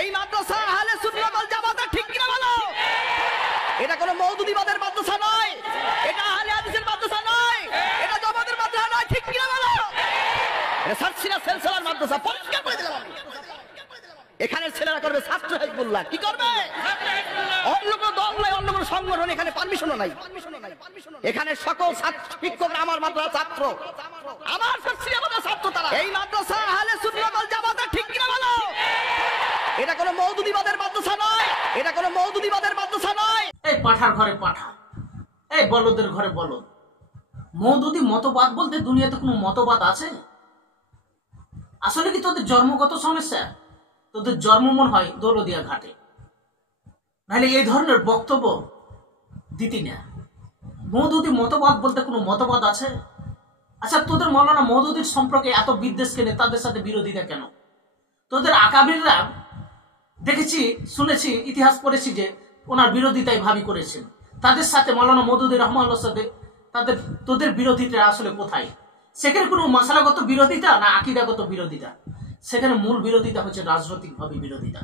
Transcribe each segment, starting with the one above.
এই মাদ্রাসা আহলে সুন্নাত ওয়াল জামাতের, ঠিক কিনা বলো? এটা কোনো মওদুদিবাদের মাদ্রাসা নয়, এটা আহলে হাদিসের মাদ্রাসা নয়, এটা জামাতের মাদ্রাসা নয়, ঠিক কিনা বলো? এটা সাতসিনা সেলসালার মাদ্রাসা, পরিষ্কার করে দিলাম আমি। এখানে ছেলেরা করবে ছাত্র হিজবুল্লাহ, কি করবে? অন্য কোনো দল নাই, অন্য কোনো সংগঠন, এখানে পারমিশনও নাই। এখানে সকল শিক্ষকরা আমার মাদ্রাসার ছাত্র, আমার সাতসিনা মাদ্রাসার ছাত্র তারা। এই মাদ্রাসা আহলে সুন্নাত ওয়াল জামাতের, ঠিক কিনা বলো? এটা কোনো মওদুদিবাদের মাদ্রাসা নয়, এটা কোনো মওদুদিবাদের মাদ্রাসা নয়। এই পাঠার ঘরে পাঠা, এই বলদের ঘরে বলদ। মওদুদি মতবাদ বলতে দুনিয়াতে কোনো মতবাদ আছে? আসলে কি তোদের জন্মগত সমস্যা? তোদের জন্ম মন হয় দৌলদিয়া ঘাটে, নাহলে এই ধরনের বক্তব্য দিতি না। মওদুদি মতবাদ বলতে কোনো মতবাদ আছে? আচ্ছা, তোদের মাওলানা মওদুদির সম্পর্কে এত বিদ্বেষ কেনে, তাদের সাথে বিরোধিতা কেন? তোদের আকাবিররা দেখেছি, শুনেছি, ইতিহাস পড়েছি যে ওনার বিরোধিতাই ভাবি করেছেন। তাদের সাথে মাওলানা মওদুদি রহমাতুল্লাহর সাথে তোদের বিরোধিতা আসলে কোথায়? সেখানে কোনো মাসালাগত বিরোধিতা না আকীদাগত বিরোধিতা? সেখানে মূল বিরোধিতা হচ্ছে রাজনৈতিকভাবে বিরোধিতা।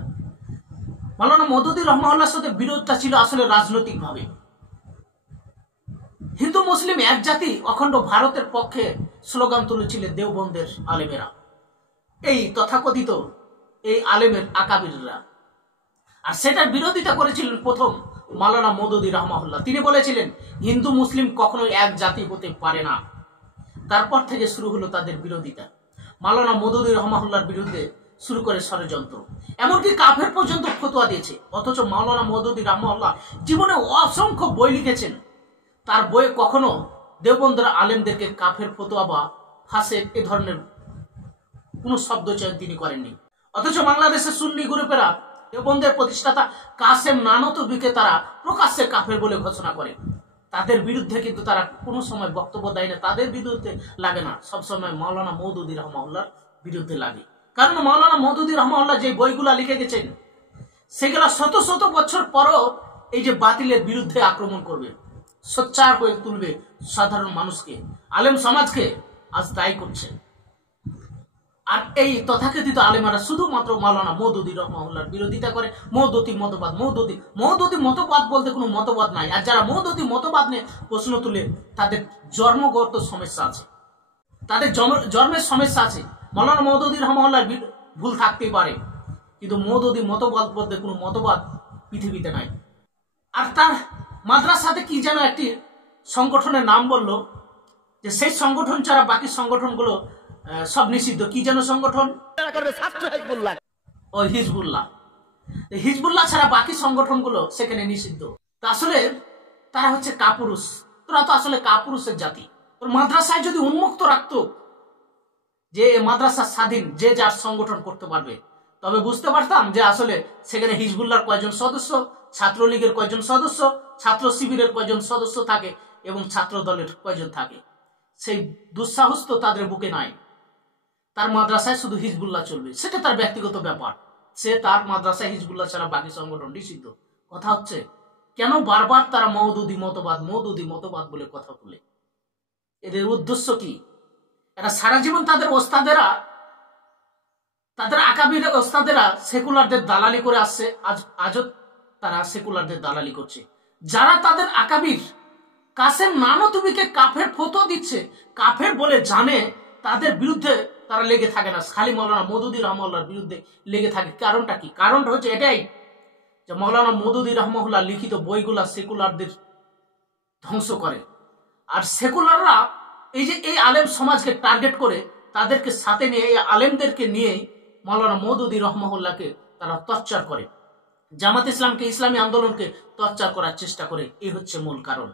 মাওলানা মওদুদি রহমাতুল্লাহর সাথে বিরোধটা ছিল আসলে রাজনৈতিকভাবে। হিন্দু মুসলিম এক জাতি অখণ্ড ভারতের পক্ষে স্লোগান তুলেছিলেন দেওবন্দের আলেমেরা, এই তথাকথিত এই আলেমের আকাবিররা। আর সেটার বিরোধিতা করেছিলেন প্রথম মাওলানা মওদুদি রহমাতুল্লাহ। তিনি বলেছিলেন হিন্দু মুসলিম কখনো এক জাতি হতে পারে না। তারপর থেকে শুরু হলো তাদের বিরোধিতা। মাওলানা মওদুদি রহমাতুল্লাহর বিরুদ্ধে শুরু করে ষড়যন্ত্র, এমনকি কাফের পর্যন্ত ফতোয়া দিয়েছে। অথচ মাওলানা মওদুদি রহমাতুল্লাহ জীবনে অসংখ্য বই লিখেছেন, তার বইয়ে কখনো দেওবন্দের আলেমদেরকে কাফের ফতোয়া বা ফাসেক এ ধরনের কোনো শব্দ চয়ন তিনি করেননি। অথচ বাংলাদেশের সুন্নি গ্রুপেরা দেওবন্দের প্রতিষ্ঠাতা কাসেম নানতুবিকে তারা প্রকাশ্যে কাফের বলে ঘোষণা করে। তাদের বিরুদ্ধে কিন্তু তারা কোনো সময় বক্তব্য দেয় না, তাদের বিরুদ্ধে লাগে না, সবসময় মাওলানা মওদুদি রহমাতুল্লাহর বিরুদ্ধে লাগে। কারণ মাওলানা মওদুদি রহমাতুল্লাহ যে বইগুলা লিখে গেছেন সেগুলা শত শত বছর পরও এই যে বাতিলের বিরুদ্ধে আক্রমণ করবে, সোচ্চার করে তুলবে সাধারণ মানুষকে, আলেম সমাজকে আজ দায়ী করছে। আর এই তথাকথিত আলেমারা শুধুমাত্র মাওলানা মওদুদি রহমাতুল্লাহর বিরোধিতা করে। মওদুদি মতবাদ, মওদুদি মতবাদ বলতে কোনো মতবাদ নাই। আর যারা মওদুদি মতবাদ নিয়ে প্রশ্ন তুলে তাদের জন্মগত সমস্যা আছে, তাদের জন্মের সমস্যা আছে। মাওলানা মওদুদি রহমাতুল্লাহর ভুল থাকতেই পারে, কিন্তু মওদুদি মতবাদ বলতে কোনো মতবাদ পৃথিবীতে নাই। আর তার মাদ্রাসাতে কি যেন একটি সংগঠনের নাম বলল, যে সেই সংগঠন ছাড়া বাকি সংগঠনগুলো সব নিষিদ্ধ। কি যেন সংগঠন? ওই হিজবুল্লাহ। হিজবুল্লাহ ছাড়া বাকি সংগঠনগুলো সেখানে নিষিদ্ধ। তা আসলে তারা হচ্ছে কাপুরুষ। তোরা তো আসলে কাপুরুষের জাতি। তোর মাদ্রাসায় যদি উন্মুক্ত রাখতো যে মাদ্রাসা স্বাধীন, যে যার সংগঠন করতে পারবে, তবে বুঝতে পারতাম যে আসলে সেখানে হিজবুল্লাহর কয়জন সদস্য, ছাত্রলীগের কয়জন সদস্য, ছাত্র শিবিরের কয়জন সদস্য থাকে এবং ছাত্র দলের কয়জন থাকে। সেই দুঃসাহস তো তাদের বুকে নাই। তার মাদ্রাসায় শুধু হিজবুল্লাহ চলবে, সেটা তার ব্যক্তিগত ব্যাপার। সে তার মাদ্রাসায় হিজবুল্লাহ ছাড়া বাকি সংগঠন নিষিদ্ধ। কথা হচ্ছে কেন বারবার তারা মওদুদি মতবাদ বলে কথা বলে? এদের উদ্দেশ্য কি? এরা সারা জীবন তাদের ওস্তাদেরা, তাদের আকাবির ওস্তাদেরা সেকুলারদের দালালি করে আসছে, আজও তারা সেকুলারদের দালালি করছে। যারা তাদের আকাবির কাসেম নানতুবিকে কাফের ফতোয়া দিচ্ছে, কাফের বলে জানে, তাদের বিরুদ্ধে তারা লেগে থাকে না, খালি মাওলানা মওদুদি রহমাতুল্লাহর বিরুদ্ধে লেগে থাকে। কারণটা কি? কারণটা হচ্ছে এটাই যে মাওলানা মওদুদি রহমাতুল্লাহ লিখিত বইগুলা সেকুলারদের ধ্বংস করে। আর সেকুলাররা এই যে এই আলেম সমাজকে টার্গেট করে, তাদেরকে সাথে নিয়ে, এই আলেমদেরকে নিয়েই মাওলানা মওদুদি রহমাতুল্লাহকে তারা টর্চার করে, জামাত ইসলামকে, ইসলামী আন্দোলনকে টর্চার করার চেষ্টা করে। এই হচ্ছে মূল কারণ।